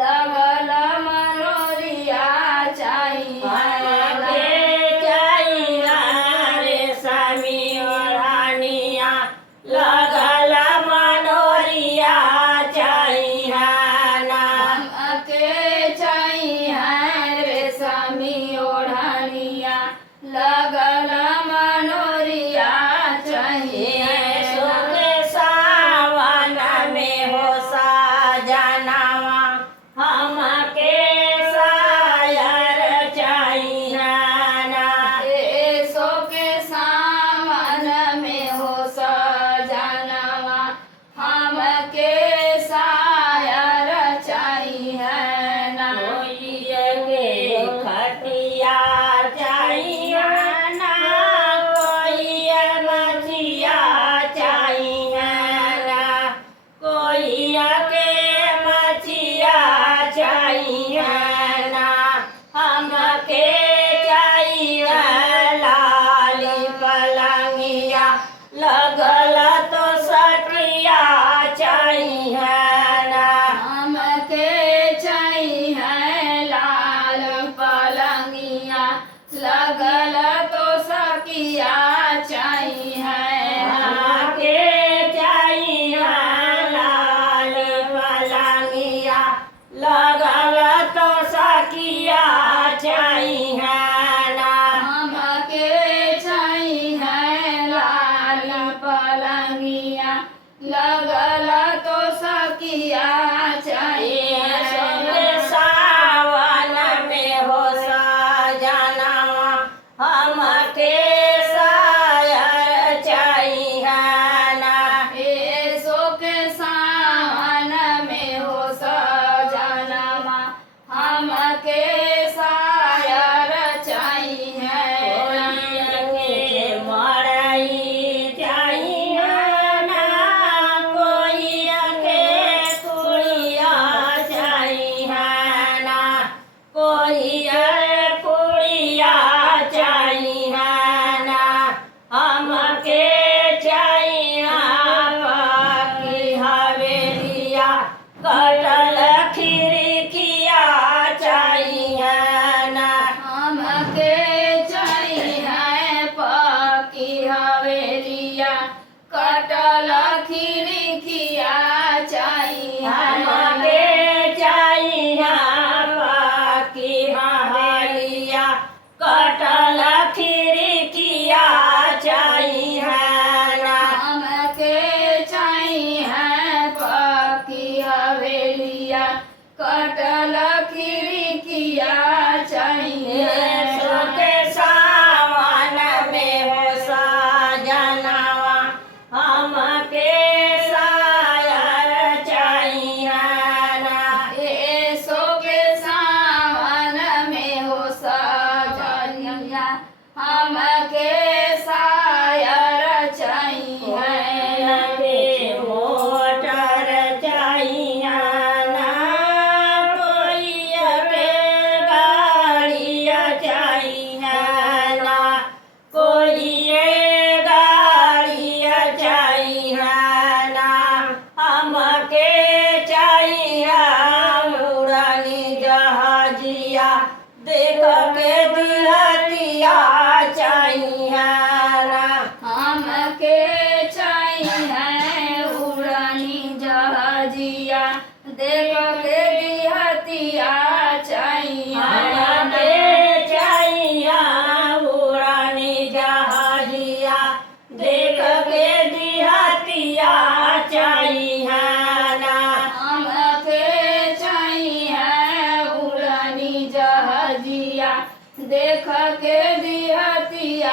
लगल मनोरिया चाहिए रेशमी ओढ़निया लगल मनोरिया चाहिए हमके चाहिए रेशमी ओढ़निया लगल मनोरिया चाहिए सावन में हो साजनवा हमके सायर चाहिए सो के सावन में हो सजनवा हमके सायर चाहिए खटिया चाहिए ना कोई मछिया चाहिए ना कोई के मछिया चाहिए ना हमके चाहिए लाली पलंगिया लगल तो सटिया चाहिए ना हमके चाहिए लाल पलंगिया लगल तो सकिया चाहिए हमके चाहिए लाल पलंगिया लगल तो सकिया चाहिए ना हमके चाहिए लाल पलंगिया लगल तो सकिया चाहिए सावन में हो सजनवा हमके सायर चाहिए ना सो के सावन में हो सजनवा हमके सायर चाहिए मरई चाहिए ना कोई के कुड़िया चाहिए ना कोई कुड़िया चाहिए ना हमके चाहिए बाकी हवेलिया कटल खिड़किया चाहिए ना हमके चाहिए पकी हवेलिया कटल खिड़किया चाहिए हमके चाहिए बाकी हवेलिया कटल खिड़किया चाहिए ना हमके चाहिए पकी हवेलिया कटल खिड़किया चाहिए सावन में हो सजनवा हमके सायर चाहिए ना सो के सावन में हो सजनिया हमके सायर चाहिए मोटर चाहिए ना कोई के गाड़िया चाहिए ना कोई गाड़िया चाहिए ना हमके चाहिए उड़नी जहाजिया देख के दिहतिया चाहिए ना हमके चाहिए उड़नी जहाजिया देख के दिहतिया चाहिए हमके चाहिए उड़नी जहाजिया देख के दिहतिया चाहिए ना हमके चाहिए उड़नी जहाजिया देख के दिहतिया